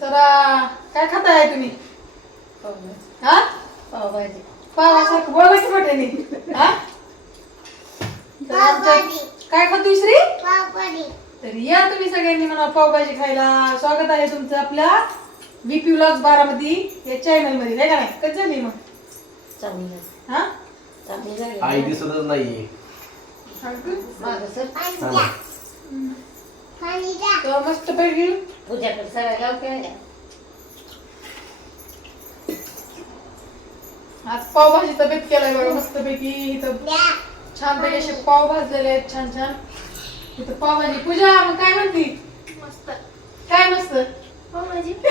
सरा काय खाताय तुम्ही? हा? पावभाजी पावासारखं हा? तर काय खातो श्री? तर या तुम्ही सगळ्यांनी म्हणा पावभाजी खायला. स्वागत आहे तुमचं आपल्या बीपी व्लॉग्स बारामती या चॅनलमध्ये नाही का नाही? कधी झाली मग? हा? आई दिसतच नाहीये. मस्त पैकी. सगळ्या आज पावभाजीचा बेत केलाय बघा मस्त पैकी. इथं छान पैकी असे पाव भाजलेले आहेत छान छान. इथं पावभाजी. पूजा मग काय म्हणती? मस्त. काय मस्त? पावभाजी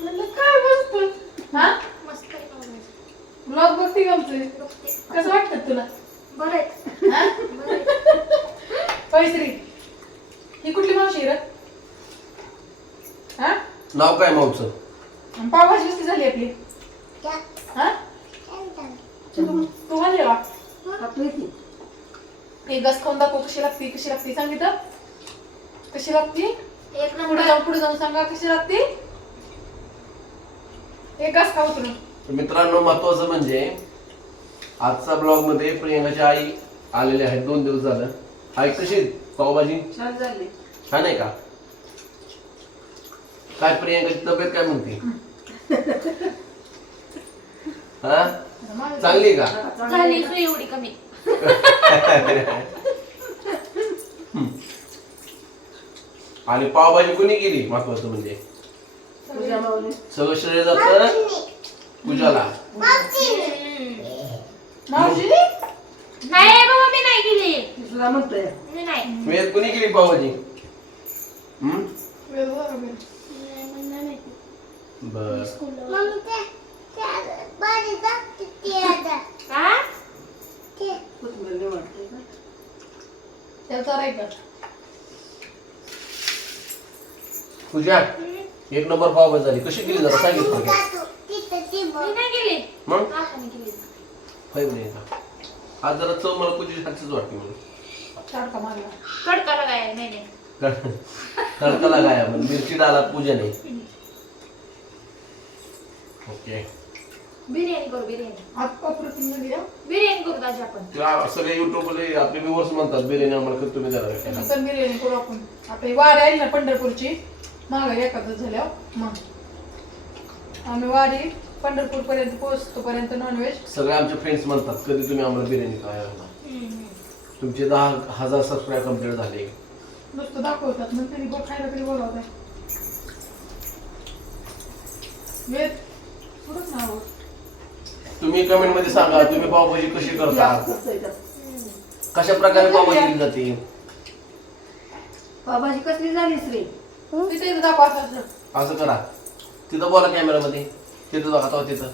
म्हणलं काय मस्त हा मस्त आहे पावभाजी ब्लॉग बघते का आमचे बघते. कसं वाटतं तुला बरं आहे हा बरं आहे. पैसरी. ही कुठली मावशी रे? हा? नाव काय मावचं पावभाजी कशी झाली आपली. हा? तू तू का? एक घास खाऊन दाखव कशी लागते कशी लागते सांगितलं? कशी लागते? एक पुढे जाऊन पुढे जाऊन सांगा कशी लागते? एक घास खाऊ तुम्ही तर मित्रांनो महत्वाचं म्हणजे आजचा ब्लॉगमध्ये प्रियंकाची आई आलेले आहेत. दोन दिवस झालं. आई कशी? पावभाजी? छान झाली. छान आहे का? काय प्रियंकाची तब्येत काय म्हणते? हा? चांगली का? झाली एवढी कमी. आणि पावभाजी कोणी केली? महत्वाचं म्हणजे. सगळं श्रेय जात पूजाला. नाही केली. मी नाही. वेद कोणी केली पावभाजी हम्म? बर. का? त्याचा राईट पूजा एक नंबर पावभाजी झाली. कशी केली जरा सांगितलं का मी नाही केली. मग? काकाने केली. होय म्हणे का आज जरा चव मला पूजेची हातचीच वाटते म्हणून? मारला. तडकाला काय आपण मिरची डाला पूजा नाही. ओके. बिर्याणी करू बिर्याणी. आज अप्रतिम झाली हा. बिर्याणी करू दाजी आपण. त्या सगळे युट्यूबले आपले व्ह्युअर्स म्हणतात बिर्याणी आम्हाला कधी तुम्ही देणार का? चिकन बिर्याणी करू आपण. आता ही वारी आहे ना पंढरपूरची माघारी एखादं झाल्यावर मग. आम्ही वारी पंढरपूर पर्यंत पोहोचतो पर्यंत नॉनव्हेज सगळे आमचे फ्रेंड्स म्हणतात कधी तुम्ही आम्हाला बिर्याणी काय तुमचे दहा हजार सबस्क्राईब कंप्लीट झाले. नुसतं दाखवतात मग तरी बघ खायला तरी बोलावत वेद तुम्ही कमेंटमध्ये सांगा तुम्ही पावभाजी कशी करता? कशा प्रकारे पावभाजी केली जाते? पावभाजी कसली झाली श्री? तिथे इथं दाखव असं. असं. असं करा. तिथं बोला कॅमेरामध्ये तिथं बघा तो तिथं.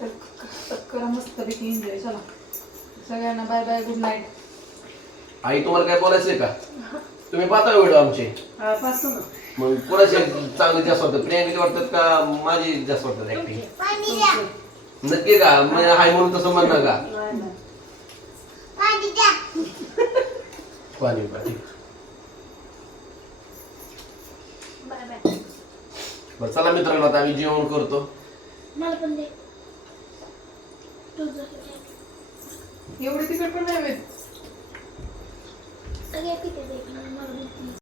तर तर करा मस्त पैकी एन्जॉय चला. सगळ्यांना बाय बाय गुड नाईट आई तुम्हाला काय बोलायचंय का? तुम्ही पाहता व्हिडिओ आमचे? मग कोणाचे चांगले जास्त वाटतात? प्रियांकाचे वाटतात का माझी जास्त वाटतात ऍक्टिंग नक्की का? मग हाय म्हणून तसं म्हणणार का? पाणी पाणी. बाय बाय बरं चला मित्रांनो आता आम्ही जेवण करतो. मला पण दे. तुझं एवढी तिकट पण नाही सगळे दे.